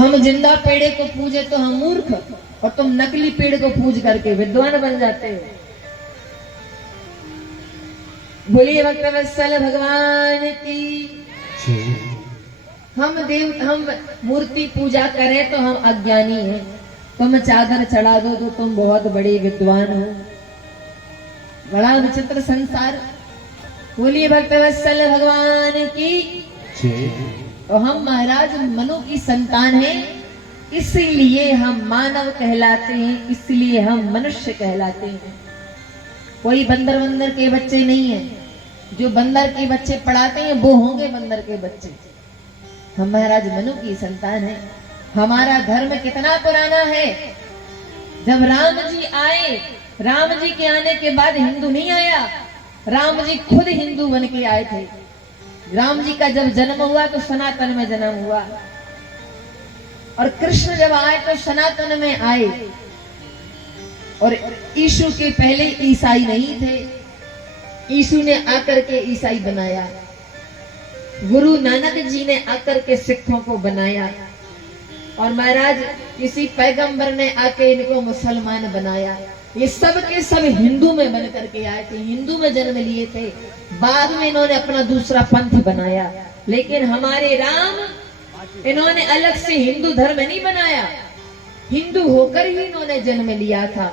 हम जिंदा पेड़ को पूजे तो हम मूर्ख, और तुम नकली पेड़ को पूज करके विद्वान बन जाते हो। बोलिए भक्तवत्सल भगवान की। हम मूर्ति पूजा करें तो हम अज्ञानी हैं, तुम चादर चढ़ा दो तो तुम बहुत बड़े विद्वान हो। बड़ा विचित्र संसार। बोलिए भक्तवत्सल भगवान की। तो हम महाराज मनु की संतान हैं, इसलिए हम मानव कहलाते हैं, इसलिए हम मनुष्य कहलाते हैं। कोई बंदर के बच्चे नहीं है। जो बंदर के बच्चे पढ़ाते हैं वो होंगे बंदर के बच्चे। हम महाराज मनु की संतान हैं। हमारा धर्म कितना पुराना है। जब राम जी आए, राम जी के आने के बाद हिंदू नहीं आया, राम जी खुद हिंदू बन के आए थे। राम जी का जब जन्म हुआ तो सनातन में जन्म हुआ, और कृष्ण जब आए तो सनातन में आए। और यीशु के पहले ईसाई नहीं थे, यीशु ने आकर के ईसाई बनाया। गुरु नानक जी ने आकर के सिखों को बनाया, और महाराज किसी पैगंबर ने आके इनको मुसलमान बनाया। ये सब के सब हिंदू में बन करके आए थे, हिंदू में जन्म लिए थे। बाद में इन्होंने अपना दूसरा पंथ बनाया, लेकिन हमारे राम, इन्होंने अलग से हिंदू धर्म नहीं बनाया, हिंदू होकर ही इन्होंने जन्म लिया था।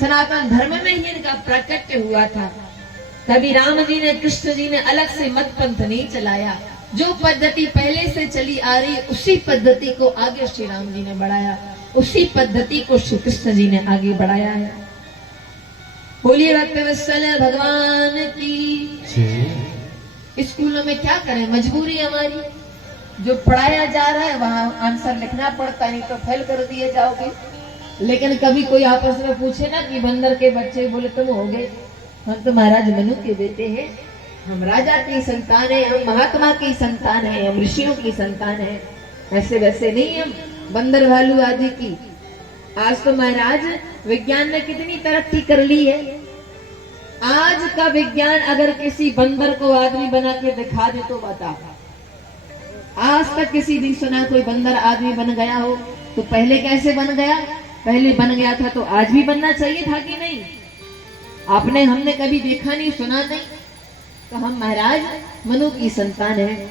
सनातन धर्म में ही इनका प्राकट्य हुआ था। कभी राम जी ने, कृष्ण जी ने अलग से मत पंथ नहीं चलाया। जो पद्धति पहले से चली आ रही उसी पद्धति को आगे श्री राम जी ने बढ़ाया, उसी पद्धति को श्री कृष्ण जी ने आगे बढ़ाया है। बोलिए भक्तवत्सल भगवान की। स्कूलों में क्या करें, मजबूरी हमारी। जो पढ़ाया जा रहा है वहां आंसर लिखना पड़ता, नहीं तो फेल कर दिए जाओगे। लेकिन कभी कोई आपस में पूछे ना कि बंदर के बच्चे, बोले तुम हो गए, हम तो महाराज मनु के बेटे हैं, हम राजा की संतान है, हम महात्मा की संतान है, हम ऋषियों की संतान है। ऐसे वैसे नहीं हम बंदर भालू आदि की। आज तो महाराज विज्ञान ने कितनी तरक्की कर ली है। आज का विज्ञान अगर किसी बंदर को आदमी बना के दिखा दे तो बता, आज तक किसी दिन सुना कोई बंदर आदमी बन गया हो? तो पहले कैसे बन गया? पहले बन गया था तो आज भी बनना चाहिए था कि नहीं? आपने, हमने कभी देखा नहीं, सुना नहीं। तो हम महाराज मनु की संतान है।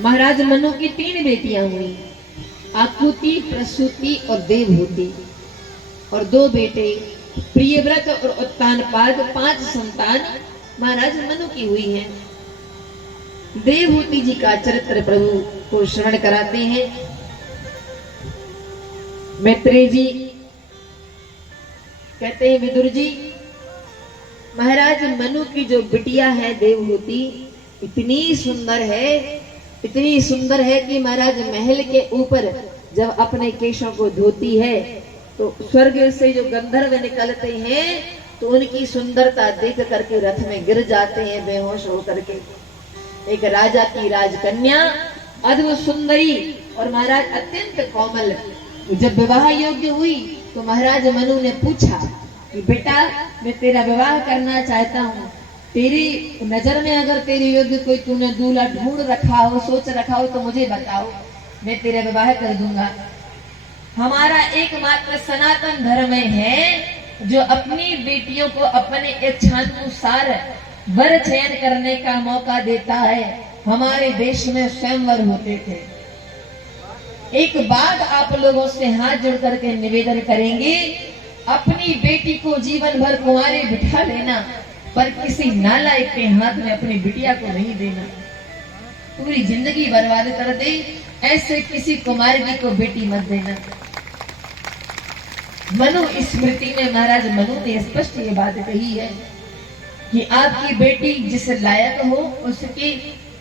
महाराज मनु की 3 बेटियां हुई, आकुति, प्रसूति और देवहूति, और 2 बेटे प्रियव्रत और उत्तानपाद। 5 संतान महाराज मनु की हुई हैं। देवहूति जी का चरित्र प्रभु को श्रवण कराते हैं। मैत्रेय जी कहते हैं, विदुर जी, महाराज मनु की जो बिटिया है देवहूति इतनी सुंदर है, इतनी सुंदर है कि महाराज महल के ऊपर जब अपने केशों को धोती है तो स्वर्ग से जो गंधर्व निकलते हैं तो उनकी सुंदरता देख करके रथ में गिर जाते हैं बेहोश होकर के। एक राजा की राजकन्या अद्भुत सुंदरी और महाराज अत्यंत कोमल जब विवाह योग्य हुई तो महाराज मनु ने पूछा कि बेटा, मैं तेरा विवाह करना चाहता हूँ, तेरी नजर में अगर तेरे योग्य कोई तूने दूल्हा ढूंढ रखा हो, सोच रखा हो तो मुझे बताओ, मैं तेरा विवाह कर दूंगा। हमारा एकमात्र सनातन धर्म है जो अपनी बेटियों को अपने इच्छानुसार वर चयन करने का मौका देता है। हमारे देश में स्वयंवर होते थे। एक बात आप लोगों से हाथ जोड़ करके निवेदन करेंगे, अपनी बेटी को जीवन भर कुंवारे बिठा लेना, पर किसी नालायक के हाथ में अपनी बिटिया को नहीं देना। पूरी जिंदगी बर्बाद कर दे, ऐसे किसी कुमारी को बेटी मत देना। मनु स्मृति में महाराज मनु ने स्पष्ट ये बात कही है कि आपकी बेटी जिस लायक हो उसके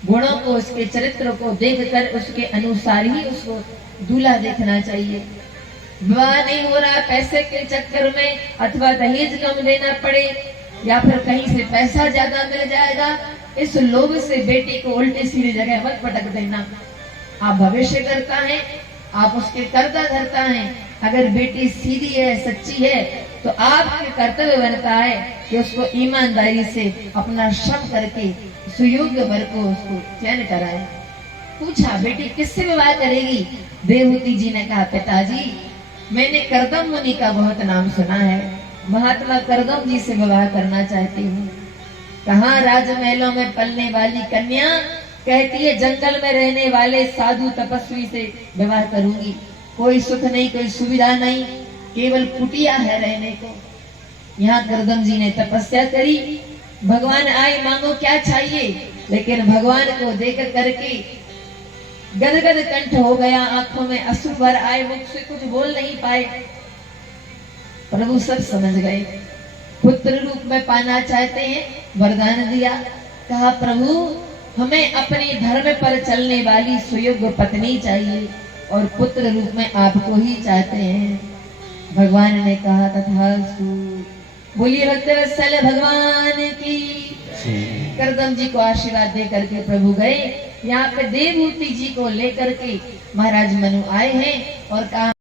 गुणों को, उसके चरित्र को देखकर उसके अनुसार ही उसको दूल्हा देखना चाहिए। विवाह नहीं हो रहा पैसे के चक्कर में, अथवा दहेज कम देना पड़े या फिर कहीं से पैसा ज्यादा मिल जाएगा, इस लोभ से बेटी को उल्टे सीधे जगह मत पटक देना। आप भविष्य करता है, आप उसके कर्ता धरता है। अगर बेटी सीधी है, सच्ची है, तो आपके कर्तव्य बनता है कि उसको ईमानदारी से अपना श्रम करके सुयोग्य वर को उसको चयन कराए। पूछा बेटी किससे विवाह करेगी? देवहूति जी ने कहा पिताजी मैंने करदम मुनि का बहुत नाम सुना है, महात्मा करदम जी से विवाह करना चाहती हूँ। कहाँ राजमहलों में पलने वाली कन्या कहती है जंगल में रहने वाले साधु तपस्वी से विवाह करूंगी, कोई सुख नहीं कोई सुविधा नहीं, केवल कुटिया है रहने को। यहाँ करदम जी ने तपस्या करी, भगवान आए मांगो क्या चाहिए, लेकिन भगवान को देख करके गदगद कंठ हो गया, आंखों में अश्रु भर आए, मुख से कुछ बोल नहीं पाए। प्रभु सब समझ गए, पुत्र रूप में पाना चाहते हैं, वरदान दिया। कहा प्रभु हमें अपने धर्म पर चलने वाली सुयोग्य पत्नी चाहिए और पुत्र रूप में आपको ही चाहते हैं। भगवान ने कहा तथास्तु। बोलिए भक्तवत्सल भगवान की। करदम जी को आशीर्वाद दे करके प्रभु गए। यहाँ पे देवहूति जी को लेकर के महाराज मनु आए हैं और कहा